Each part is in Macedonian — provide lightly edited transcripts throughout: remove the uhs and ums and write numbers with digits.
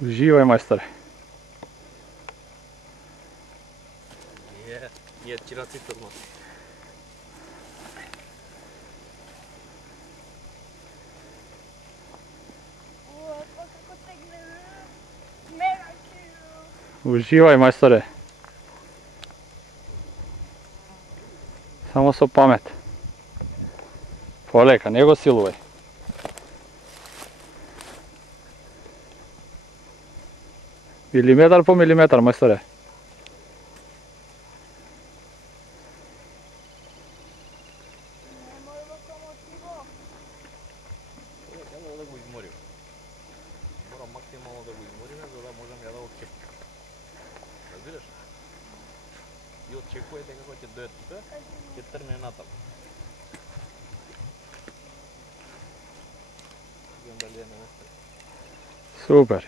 Uživaj, majstore. Nije čiracito odmah. Uživaj, majstore. Samo so pamet. Poleka, nego siluvaj. Milimetar po milimetar, majstore. Трябва да го изморим. Мора максимално да го изморим, за да можем да го кепим. Разбираш? И очекуе дека кога ќе дойде тука, ќе трне натам. Видам дали е на место. Супер.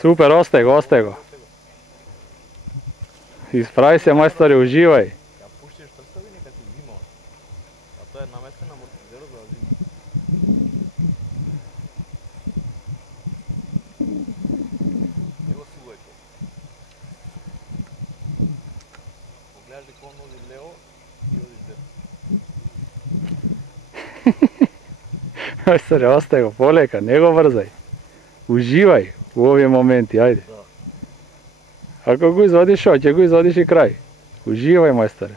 Супер, остай го, остай го. Изправи се, майсторе, уживај. Ја пуштиш трстови, нека ти зима. А тоа е наместен амортизер за зима. Него силујте. Погледаш дека он оди лево, ти одиш десно. Майсторе, остай го, полека, не го врзај. Уживај у овие моменти, ајде. Ако го извадиш, ќе го извадиш и крај. Уживај, майсторе.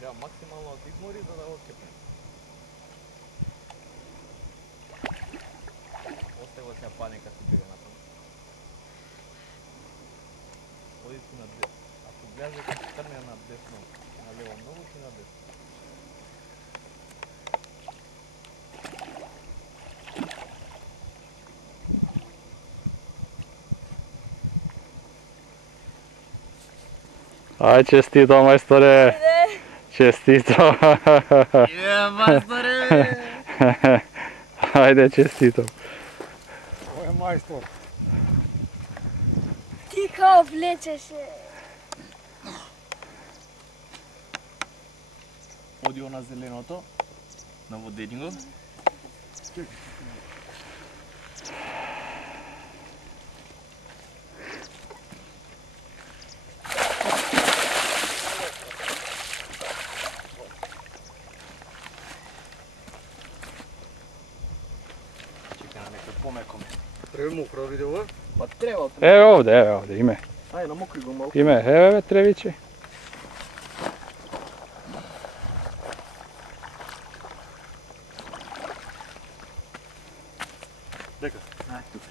Треба максимално да измори за да го кепне. Остай го сега паника си бега натам. Оди си на десно. Ако гледаш дека ти трне на десно, на лево много си на десно. Ај, честито, мајсторе. Честито. Мајсторе! Ајде, честито. Ој мајстор. Ти као влечеше. Оди на зеленото, на воденингот. Чекай на некој помеко место. Треба му провиде ова? Па треба. Еве овде, име. Ајде, намокри го малку. Име, еве, тревичи. Дека? Ај, тука.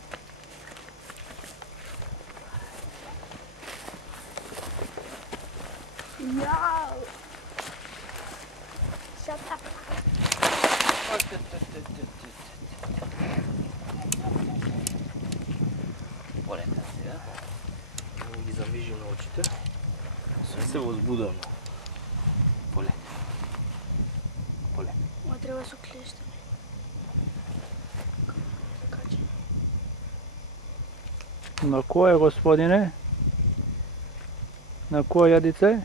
Јау. Шата. Полека сега. Само ги завижим на очите. Све се возбудам. Полека. Полека. Ова треба со клештење. Каче. На кое, господине? На кое јадице?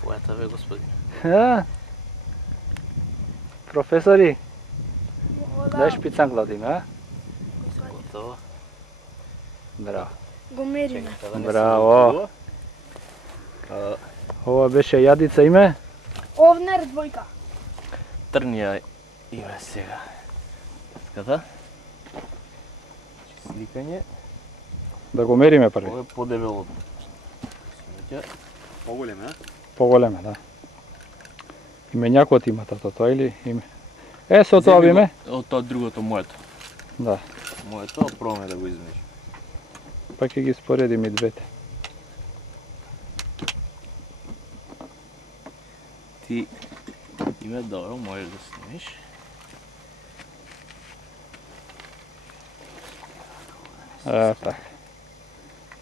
Твојата бе, господин. А? Професори, Ова дај шпицан гладиме, а? Готово. Браво. го мериме. Чекай, да не се Браво. возбудува. Ова беше јадица име? Овнер двојка. Трнија име сега. Ската? Сликање. Да го мериме први. Ова е подебело. Поголеме, а? Поголеме, да. Именјакот има татото, или име? Е, со тоа би ме? Од тоа другото, моето. Да. Моето, пробаме да го измерим. Па ќе ги споредим и двете. Ти име добро, можеш да снимиш. Така.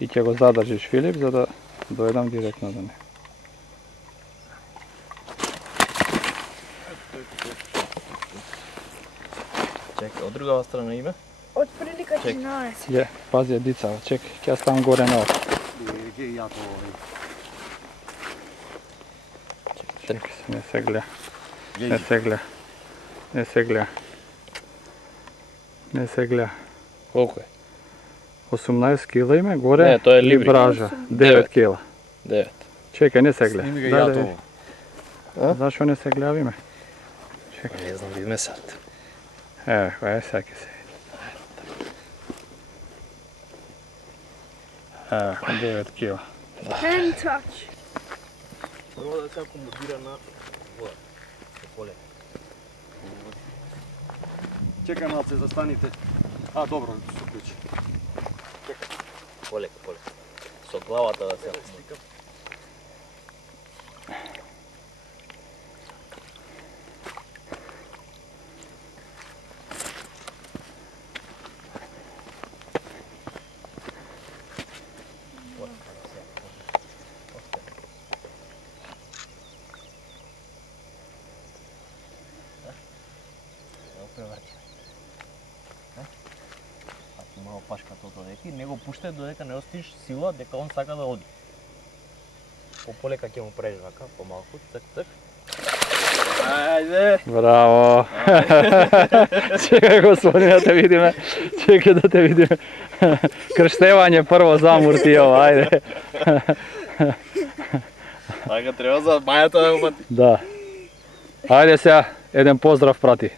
И ќе го задржиш, Филип, за да дојдам директно до него. Тој Од другава страна има? Од прилика Чек. 14. Je, pazi je dicava, čekaj, ja stavim gore na ovo. Gdje ja to Čekaj se, ne se gleda, Gdje ne se gleda, ne se gleda. Ne se gleda. Колку е? 18 kila ima gore Ne, to je i libri. braža, 9 Devet. kila. 9. Čekaj, ne se gleda. Snimi ga Daj, ja daj. to. Zašto ne se gleda ime? Не знам, видиме сад. Evo, aj saki se. Evo, 9 kila. Hand touch. Прво да се акомодира на вода. На поле. Čekaj malce, zastanite. A, dobro, su ključi. Полека, полека. Со главата да се акомодира. Мало пашка тото деки, не го пуштај додека не остиш сила дека он сака да оди. Полека ќе му прежи рака, помалку, цак, цак. Ајде! Bravo! Čekaj gospodine da te vidime, čekaj da te vidime. Krštevanje prvo zamurti ovo, ajde. Така треба за мајата да го пати. Da. Ajde сега, jedan pozdrav prati.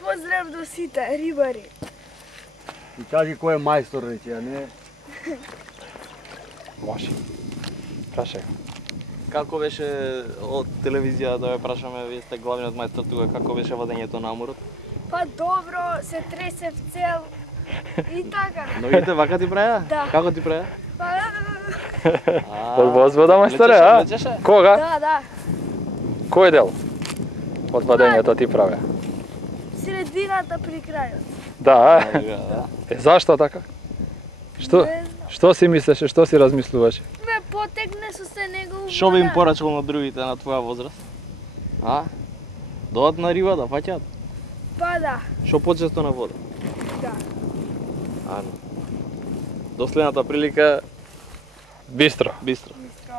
Поздрав до сите рибари. I kaži ko je majstor reći, a ne... Može. Prašaj. Како беше од телевизија да ве прашаме, вие сте главниот мајстор тука, како беше водењето на амурот? Па добро, се тресе в цел. И така. Ногите вака ти праја? Да. Како ти праја? Па Od vozvoda majstore, a? Лечеше? Koga? да. Koji del od vadenja ti prave? Средината при крајот. Da, a? Да. Zašto tako? Što, Не знам. što si misliš, što si razmišljuješ? Ме потегне со се негово. Што би им порачал на другите на твоја возраст? А? Додат на риба да фаќаат? Па да. Што почесто на вода? Да. Ано. До следната прилика Bistro. бистро. Мистро.